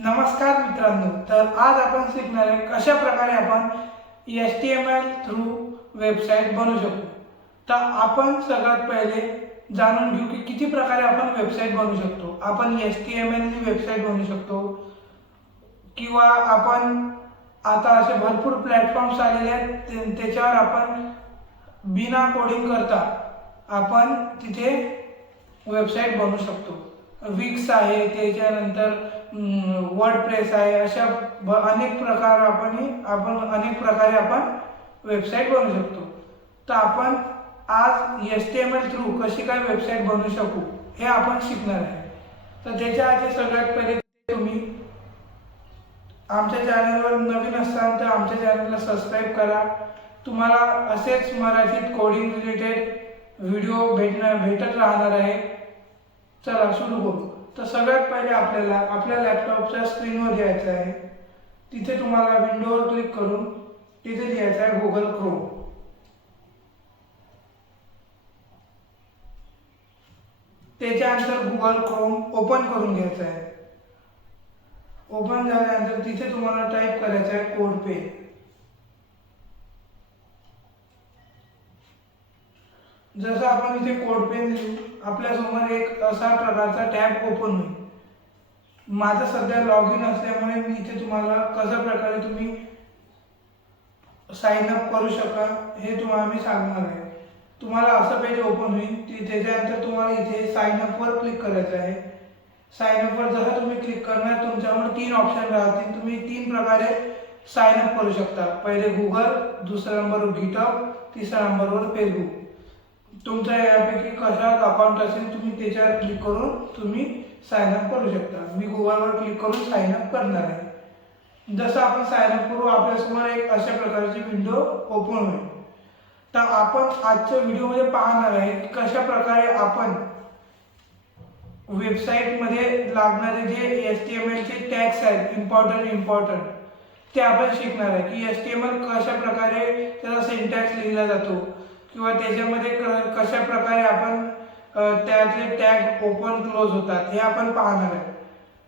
नमस्कार मित्रांनो, तर आज आपण शिकणार आहे कशा प्रकारे आपण HTML थ्रू वेबसाईट बनवू शकतो। तर आपण सगळ्यात पहिले जाणून घेऊ की किती प्रकारे आपण वेबसाईट बनवू शकतो। आपण HTML नी वेबसाईट बनवू शकतो किंवा आपण आता असे भरपूर प्लॅटफॉर्म्स आलेले आहेत त्याच्यावर आपण बिना कोडिंग करता आपण तिथे वेबसाईट बनवू शकतो। विक्स आहे, त्याच्यानंतर वर्डप्रेस आहे, अशा अनेक प्रकार आपण अनेक प्रकारे आपण वेबसाईट बनवू शकतो। तर आपण आज HTML थ्रू कशी काय वेबसाईट बनवू शकू हे आपण शिकणार आहे। तर त्याच्या आधी सगळ्यात पहिले तुम्ही आमच्या चॅनलवर नवीन असाल तर आमच्या चॅनलला सबस्क्राइब करा। तुम्हाला असेच मराठीत कोडिंग रिलेटेड व्हिडिओ भेटत राहणार आहे। चला सुरू करू। तर सगळ्यात पहिले आपल्याला आपल्या लॅपटॉपच्या स्क्रीनवर यायचं आहे। तिथे तुम्हाला विंडोवर क्लिक करून तिथे लिहायचं आहे गुगल क्रोम। त्याच्यानंतर गुगल क्रोम ओपन करून घ्यायचं आहे। ओपन झाल्यानंतर तिथे तुम्हाला टाइप करायचं आहे कोडपेन। जसं आपण इथे कोडपेन लिहू, आपल्या समोर एक असा प्रकारचा टॅब ओपन होईल। माझं सध्या लॉग इन असल्यामुळे मी इथे तुम्हाला कशा प्रकारे तुम्ही साइन अप करू शका हे तुम्हाला मी सांगणार आहे। तुम्हाला असं पेज ओपन होईल, त्याच्यानंतर तुम्हाला इथे साइन अप वर क्लिक करायचं आहे। साइन अप वर जसं तुम्ही क्लिक करणार तुमच्यावर तीन ऑप्शन राहतील। तुम्ही तीन प्रकारे साइन अप करू शकता। पहिले गूगल, दुसऱ्या नंबरवर गिटहब, तिसऱ्या नंबरवर फेसबुक। तुमचा यापैकी कशात अकाउंट असेल तुम्ही त्याच्यावर क्लिक करून तुम्ही साइन अप करू शकता। मी गूगलवर क्लिक करून साइन अप करणार आहे। जसं आपण साइन अप करू आपल्यासमोर एक अशा प्रकारची विंडो ओपन होईल। तर आपण आजच्या व्हिडिओमध्ये पाहणार आहे की कशा प्रकारे आपण वेबसाईटमध्ये लागणारे जे HTML चे टॅग्स आहेत इम्पॉर्टंट ते आपण शिकणार आहे की HTML कशा प्रकारे त्याचा सिंटॅक्स लिहिला जातो किंवा त्याच्यामध्ये कशा प्रकारे आपण त्यातले टॅग ओपन क्लोज होतात हे आपण पाहणार आहे।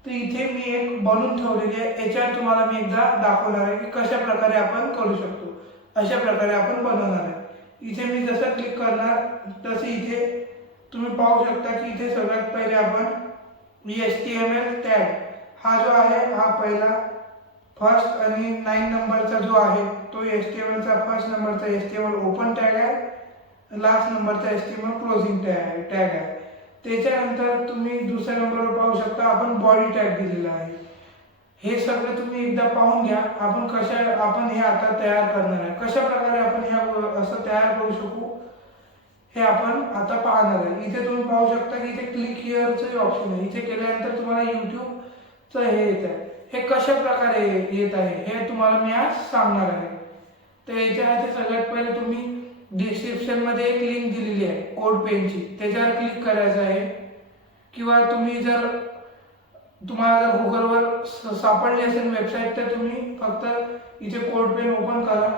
तर इथे मी एक बनवून ठेवलेली आहे, याच्यावर तुम्हाला मी एकदा दाखवणार आहे की कशा प्रकारे आपण करू शकतो। अशा प्रकारे आपण बनवणार आहे। इथे मी जसं क्लिक करणार तसे इथे तुम्ही पाहू शकता की इथे सगळ्यात पहिले आपण HTML टॅग हा जो आहे हा पहिला फर्स्ट आणि 9 नंबरचा जो आहे तो HTML चा फर्स्ट नंबरचा HTML ओपन टॅग आहे, लास्ट नंबरचा HTML क्लोजिंग टॅग आहे। त्याच्यानंतर तुम्ही दुसऱ्या नंबरवर पाहू शकता आपण बॉडी टॅग दिलेला आहे। हे सगळं तुम्ही एकदा पाहून घ्या। आपण हे आता तयार करणार आहे। कशा प्रकारे आपण हे असं तयार करू शकू हे आपण आता पाहणार आहे। इथे तुम्ही पाहू शकता की इथे क्लिक हिअरचं ऑप्शन आहे। इथे केल्यानंतर तुम्हाला YouTubeचं हे येत आहे। हे कशा प्रकारे येत आहे हे तुम्हाला मी आज सांगणार आहे। तर याच्यासाठी सगळ्यात पहिले तुम्ही डिस्क्रिप्शन मध्ये एक लिंक दिलेली आहे कोडपेनची, त्याच्यावर क्लिक करायचं आहे। किंवा तुम्ही जर तुम्हाला जर गुगलवर सापडली असेल वेबसाईट तर तुम्ही फक्त इथे कोडपेन ओपन करा।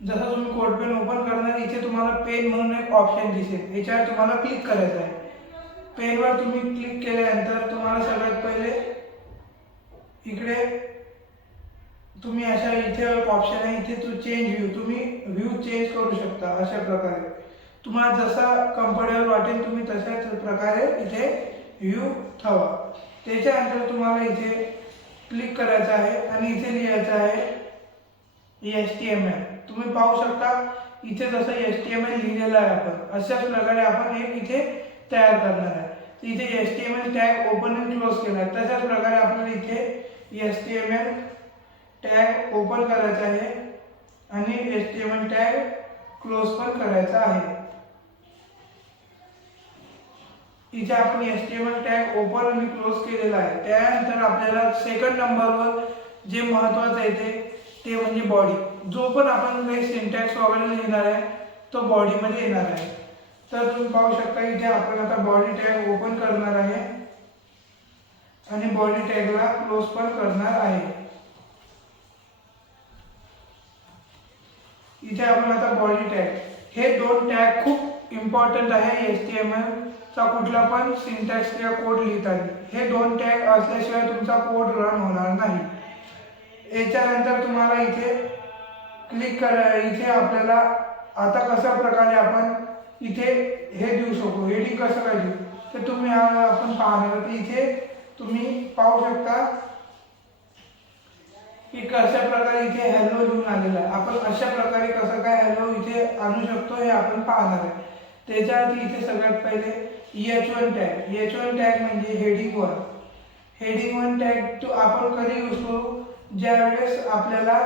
जसं तुम्ही कोडपेन ओपन करणार इथे तुम्हाला पेन म्हणून एक ऑप्शन दिसेल, याच्यावर तुम्हाला क्लिक करायचं आहे। पेनवर तुम्ही क्लिक केल्यानंतर तुम्हाला सगळ्यात पहिले इकडे तुम्ही अशा इथे एक ऑप्शन आहे, इथे चेंज व्ह्यू, तुम्ही व्ह्यू चेंज करू शकता। अशा प्रकारे तुम्हाला जसा कम्फर्टेबल वाटेल तुम्ही तशाच प्रकारे इथे व्ह्यू ठेवा। त्याच्यानंतर तुम्हाला इथे क्लिक करायचं आहे आणि इथे लिहायचं आहे HTML। तुम्ही पाहू शकता इथे जसं HTML लिहिलेलं आहे आपण अशाच प्रकारे आपण एक इथे तयार करणार आहे। इथे HTML टॅग ओपन आणि क्लोज केला तशाच प्रकारे आपल्याला इथे HTML टॅग ओपन करायचा आहे आणि HTML टॅग क्लोज पण करायचा आहे। इथे आपण HTML टॅग ओपन आणि क्लोज केलेला आहे। त्यानंतर आपल्याला सेकंड नंबरवर जे महत्त्वाचं येते ते म्हणजे बॉडी। जो पण आपण काही सिंटॅक्स वगैरे लिहिणार आहे तो बॉडीमध्ये येणार आहे। तर तुम्ही पाहू शकता इथे आपण आता बॉडी टॅग ओपन करणार आहे आणि बॉडी टॅगला क्लोज पण करणार आहे। इथे आपण आता बॉडी टॅग हे दोन टॅग खूप इम्पॉर्टंट आहे HTML चा कुठला पण सिंटॅक्स किंवा कोड लिहिता येईल. हे 2 टॅग असल्याशिवाय तुमचा कोड रन होणार नाही. याच्यानंतर तुम्हाला इथे क्लिक करा. इथे आपल्याला आता कशा प्रकारे आपण इथे हे देऊ शकतो, हेडिंग कसं काय देऊ ते तुम्ही आपण पाहणार. तर इथे तुम्ही पाहू शकता की कशा प्रकारे इथे हॅलो लिहून आलेला आहे. आपण अशा प्रकारे कसं काय हॅलो इथे आणू शकतो हे आपण पाहणार आहे. त्याच्याआधी इथे सगळ्यात पहिले H1 टॅग. H1 टॅग म्हणजे हेडिंग 1. हेडिंग 1 टॅग तो आपण कधी यूज करू, ज्यावेळेस आपल्याला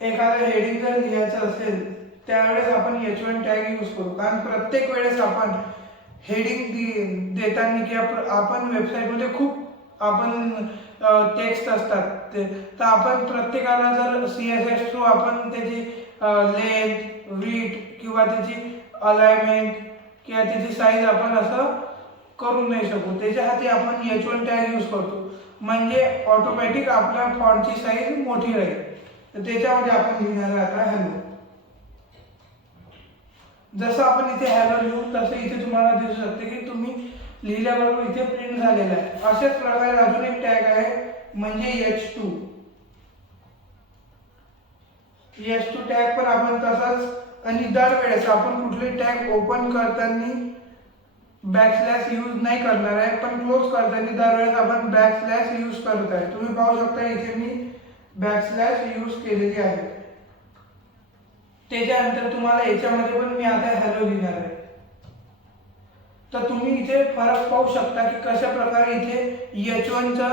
एखादं हेडिंग जर लिहायचं असेल त्यावेळेस आपण H1 टॅग यूज करू. कारण प्रत्येक वेळेस आपण हेडिंग देताना किंवा आपण वेबसाईटमध्ये खूप आपण टेक्स्ट असतात तर आपण प्रत्येकाला जर CSS थ्रू आपण त्याची लेंथ, विड्थ किंवा त्याची अलाइनमेंट किंवा त्याची साईज आपण असं करू नाही शकू. त्याच्यासाठी आपण H1 टॅग यूज करतो, म्हणजे ऑटोमॅटिक आपल्या फॉन्टची साईज मोठी राहील. तर त्याच्यामध्ये आपण लिहिणार आहे आता हॅलो. जसं आपण इथे हॅलो लिहू तसं इथे तुम्हाला दिसू शकते की तुम्ही लिहिल्याबरोबर इथे प्रिंट झालेला आहे. अशाच प्रकारे अजून एक टॅग आहे म्हणजे H2. H2 टॅग पण आपण तसाच, आणि दरवेळेस आपण कुठले टॅग ओपन करताना बॅकस्लॅश यूज नाही करणार आहे, पण क्लोज करताना दरवेळेस आपण बॅकस्लॅश यूज करत आहे. तुम्ही पाहू शकता इथे मी बॅकस्लॅश यूज केलेली आहे. त्याच्यानंतर तुम्हाला याच्यामध्ये पण मी आता हॅलो लिहिणार आहे. तर तुम्ही इथे फरक पाहू शकता की कशा प्रकारे इथे H1 चा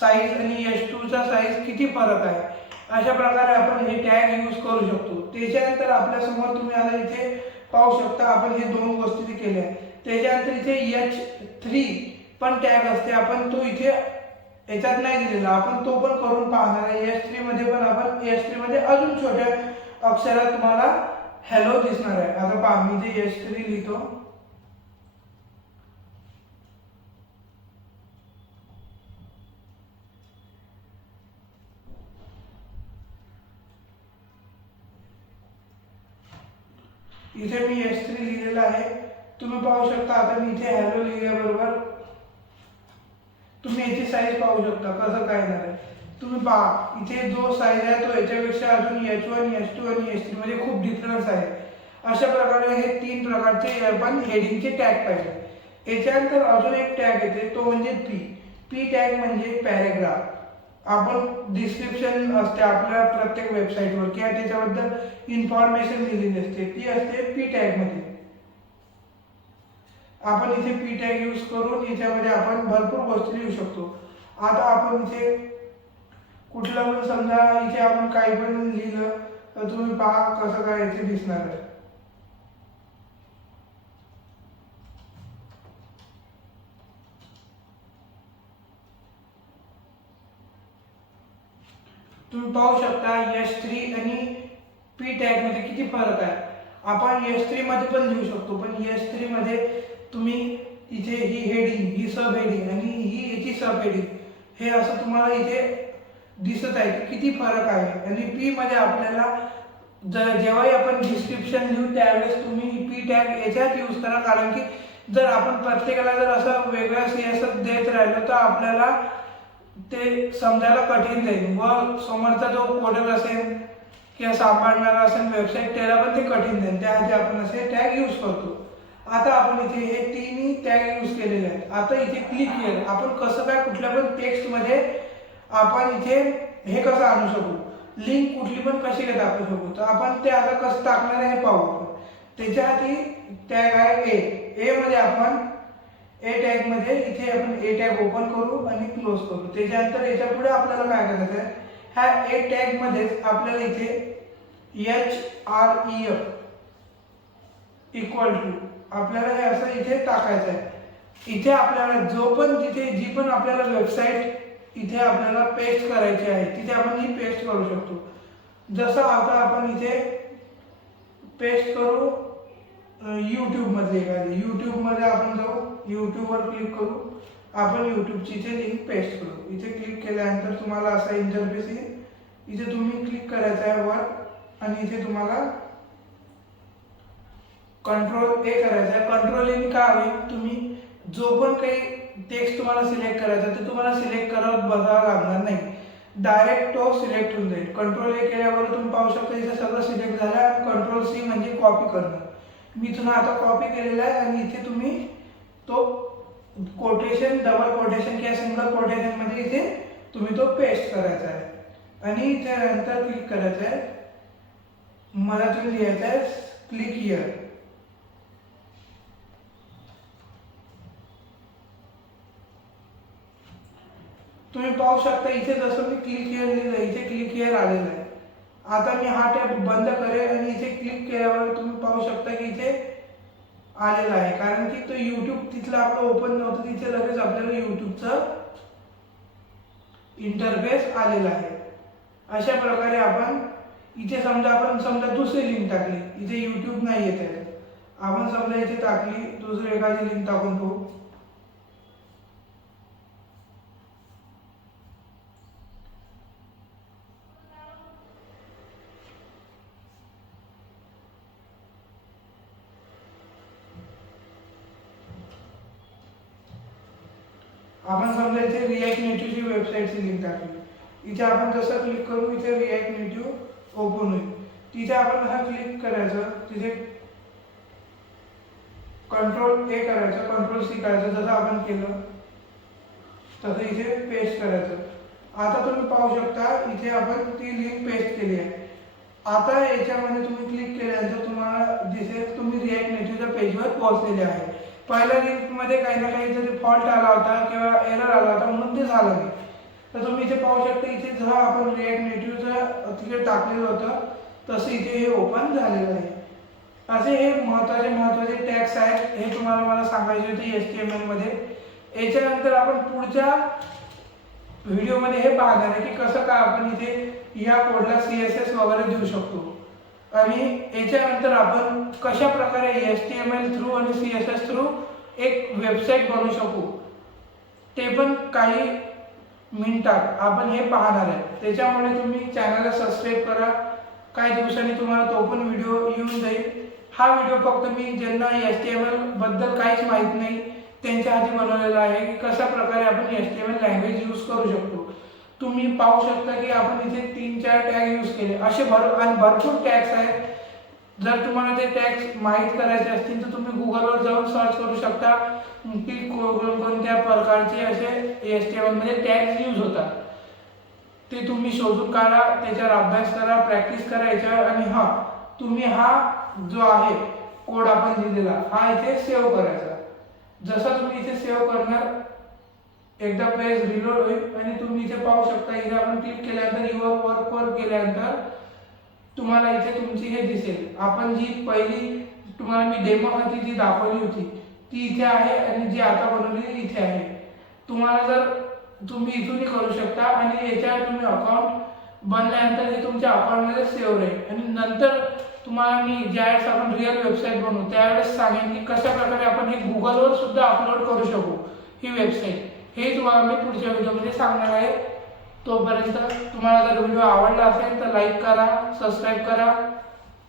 साईज आणि H2 चा साईज किती फरक आहे. अशा प्रकारे आपण हे टॅग यूज करू शकतो. त्याच्यानंतर आपल्या समोर तुम्ही आता इथे पाहू शकता आपण हे 2 गोष्टी केल्या. त्याच्यानंतर इथे H3 पण टॅग असते, आपण तो इथे याच्यात नाही दिलेला, आपण तो पण करून पाहणार आहे. H3 मध्ये पण आपण H3 मध्ये अजून छोट्या अक्षरात तुम्हाला हॅलो दिसणार आहे. आता पहा मी जे H3 लिहितो. इथे मी H3 लिहिलेला आहे. तुम्ही पाहू शकता आता मी इथे हॅलो लिहिल्याबरोबर तुम्ही याची साईज पाहू शकता कसं काय येणार आहे. तुम्ही पहा इथे जो साईज आहे तो याच्यापेक्षा अजून H1, H2 आणि H3 मध्ये खूप डिफरन्स आहे. अशा प्रकारे हे 3 प्रकारचे आपण हेडिंगचे टॅग पाहिजे. याच्यानंतर अजून एक टॅग येते तो म्हणजे पी टॅग म्हणजे पॅरेग्राफ. आपण डिस्क्रिप्शन असते आपल्या प्रत्येक वेबसाईटवर किंवा त्याच्याबद्दल इन्फॉर्मेशन लिहिलेली असते, ती असते पी टॅग मध्ये. आपण इथे पी टॅग यूज करून याच्यामध्ये आपण भरपूर गोष्टी लिहू शकतो. आता आपण इथे कुठला पण समजा इथे आपण काही पण लिहिलं तर तुम्ही पहा कसं काय इथे दिसणार आहे. तुम्ही पाहू शकता H3 आणि पी टॅग मध्ये किती फरक आहे. आपण H3 मध्ये पण लिहू शकतो, पण H3 मध्ये तुम्ही इथे ही हेडिंग, ही सब हेडिंग आणि ही याची सब हेडिंग हे असं तुम्हाला इथे दिसत आहे की किती फरक आहे. आणि पी मध्ये आपल्याला जेव्हाही आपण डिस्क्रिप्शन लिहू त्यावेळेस तुम्ही पी टॅग याच्यात यूज करा, कारण की जर आपण प्रत्येकाला जर असं वेगळं CSS देत राहिलो तर आपल्याला ते समजायला कठीण जाईल व समोरचा जो कोडर असेल किंवा सांभाळणारा असेल वेबसाईट त्याला पण ते कठीण जाईल. त्यासाठी आपण असे टॅग यूज करतो. आता आपण इथे हे 3 टॅग यूज केलेले आहेत. आता इथे क्लिक हिअर आपण कसं काय कुठल्या पण टेक्स्ट मध्ये आपण इथे हे कसं आणू शकू, लिंक कुठली पण कशी काय टाकू शकू. तर आपण ते आता कसं टाकणार आहे हे पाहू. त्याच्यासाठी टॅग आहे ए मध्ये आपण ए टॅग मध्ये इथे आपण ए टॅग ओपन करू आणि क्लोज करू. त्याच्यानंतर याच्या पुढे आपल्याला काय करायचं आहे, ह्या ए टॅग मध्येच आपल्याला इथे href इक्वल टू आपल्याला हे असं इथे टाकायचं आहे. इथे आपल्याला जो पण तिथे जी पण आपल्याला वेबसाईट इथे आपल्याला पेस्ट करायची आहे तिथे आपण ही पेस्ट करू शकतो. जसं आता आपण इथे पेस्ट करू YouTube मध्ये एखादी, YouTube मध्ये आपण जाऊ, YouTube वर क्लिक करू, आपण YouTubeची इथे लिंक पेस्ट करू. इथे क्लिक केल्यानंतर तुम्हाला असा इंटरफेस येईल. इथे तुम्ही क्लिक करायचं आहे वर आणि इथे तुम्हाला कंट्रोल ए करायचा आहे। कंट्रोल ए काय होईल, तुम्ही जो पण काही टेक्स्ट तुम्हाला सिलेक्ट करायचा ते तुम्हाला सिलेक्ट करत बसावं लागणार नाही, डायरेक्ट तो सिलेक्ट होऊन जाईल। कंट्रोल ए केल्यावर तुम्ही पाहू शकता इथे सगळं सिलेक्ट झालं आहे। कंट्रोल सी म्हणजे कॉपी करणं, मी तुम्हाला आता कॉपी केलेला आहे आणि इथे तुम्ही तो कोटेशन, डबल कोटेशन किंवा सिंगल कोटेशन मध्ये इथे तुम्ही तो पेस्ट करायचा आहे आणि इथे नंतर क्लिक करायचं आहे। मला तुम्ही लिहायचं आहे क्लिक हिअर। तुम्ही पाहू शकता इथे जसं मी क्लिक हिअर लिहिलं, इथे क्लिक हिअर आलेलं आहे। आता मी हा टॅब बंद करेल आणि इथे क्लिक केल्यावर तुम्ही पाहू शकता की इथे आलेला आहे, कारण की तो यूट्यूब तिथलं आपलं ओपन नव्हतं, तिथे लगेच आपल्याला यूट्यूबचं इंटरफेस आलेला आहे। अशा प्रकारे आपण इथे समजा दुसरी लिंक टाकली, इथे यूट्यूब नाही येत आहे, आपण समजा इथे टाकली दुसरी एखादी लिंक टाकून पाहू। आपण समजा इथे रिएक्ट नेटिव्हची वेबसाईटची लिंक टाकली, इथे आपण जसं क्लिक करू इथे रिएक्ट नेटिव्ह ओपन होईल, तिथे आपण हा क्लिक करायचं, तिथे कंट्रोल ए करायचं, कंट्रोल सी करायचं, जसं आपण केलं तसं इथे पेस्ट करायचं। आता तुम्ही पाहू शकता इथे आपण ती लिंक पेस्ट केली आहे। आता याच्यामध्ये तुम्ही क्लिक केल्यानंतर तुम्हाला दिसेल तुम्ही रिएक्ट नेटिव्हच्या पेजवर पोहोचलेले आहे। पहिल्या लिंकमध्ये काही ना काही तरी फॉल्ट आला होता किंवा एरर आला होता म्हणून ते झालं नाही, तर तुम्ही इथे पाहू शकता इथे जसं आपण रिएक्ट नेटिव्हचं तिथे टाकलेलं होतं तसं इथे हे ओपन झालेलं आहे। असे हे महत्त्वाचे टॅग्स आहेत, हे तुम्हाला मला सांगायचे होते HTML मध्ये। याच्यानंतर आपण पुढच्या व्हिडिओमध्ये हे पाहणार आहे की कसं काय आपण इथे या कोडला CSS वगैरे देऊ शकतो आणि याच्यानंतर आपण कशा प्रकारे HTML थ्रू आणि CSS थ्रू एक वेबसाईट बनवू शकू ते पण काही मिनिटात आपण हे पाहणार आहे। त्याच्यामुळे तुम्ही चॅनलला सबस्क्राईब करा, काही दिवसांनी तुम्हाला तो पण व्हिडिओ येऊन जाईल। हा व्हिडिओ फक्त मी ज्यांना HTML बद्दल काहीच माहित नाही त्यांच्यासाठी बनवलेला आहे की कशा प्रकारे आपण HTML लँग्वेज यूज करू शकतो। तुम्ही पाहू शकता की आपण इथे 3-4 टॅग यूज केले, असे भरपूर टॅग्स आहेत। जर तुम्हाला ते टॅग्स माहीत करायचे असतील तर तुम्ही गुगलवर जाऊन सर्च करू शकता की कोणत्या प्रकारचे असे HTML मध्ये टॅग्स यूज होतात, ते तुम्ही शोधून काढा, त्याच्यावर अभ्यास करा, प्रॅक्टिस करा याच्यावर। आणि तुम्ही हा जो आहे कोड आपण लिहिलेला हा इथे सेव्ह करायचा। जसं तुम्ही इथे सेव्ह करणार एकदा पेज रिलोड होईल आणि तुम्ही इथे पाहू शकता इथे आपण क्लिक केल्यानंतर युअर वर्कवर केल्यानंतर तुम्हाला इथे तुमची हे दिसेल। आपण जी पहिली तुम्हाला मी डेमोमध्ये जी दाखवली होती ती इथे आहे आणि जी आता बनवलेली इथे आहे। तुम्हाला जर तुम्ही इथूनही करू शकता आणि याच्यावर तुम्ही अकाउंट बनल्यानंतर हे तुमच्या अकाउंटमध्ये सेव्ह राहील आणि नंतर तुम्हाला मी ज्यावेळेस आपण रिअल वेबसाईट बनवू त्यावेळेस सांगेन की कशा प्रकारे आपण हे गुगलवर सुद्धा अपलोड करू शकू ही वेबसाईट, हे तुम्हाला मी पुढच्या व्हिडिओमध्ये सांगणार आहे। तोपर्यंत तुम्हाला जर व्हिडिओ आवडला असेल तर लाईक करा, सबस्क्राईब करा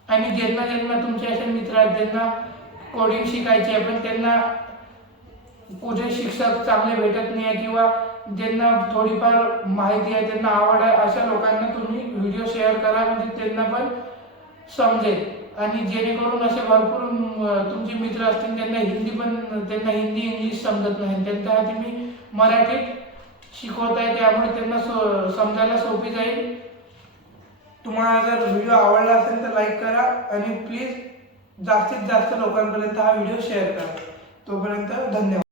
आणि ज्यांना तुमचे असे मित्र आहेत ज्यांना कोडिंग शिकायचे आहे पण त्यांना कुठे शिक्षक चांगले भेटत नाही आहे किंवा ज्यांना थोडीफार माहिती आहे त्यांना आवड आहे अशा लोकांना तुम्ही व्हिडिओ शेअर करा, म्हणजे त्यांना पण समजेल आणि जेणेकरून असे भरपूर तुमचे मित्र असतील त्यांना हिंदी इंग्लिश समजत नाही, त्यांच्यासाठी मी मराठीत शिकवत आहे, त्यामुळे त्यांना समजायला सोपी जाईल। तुम्हाला जर व्हिडिओ आवडला असेल तर लाईक करा आणि प्लीज जास्तीत जास्त लोकांपर्यंत हा व्हिडिओ शेअर करा। तोपर्यंत धन्यवाद।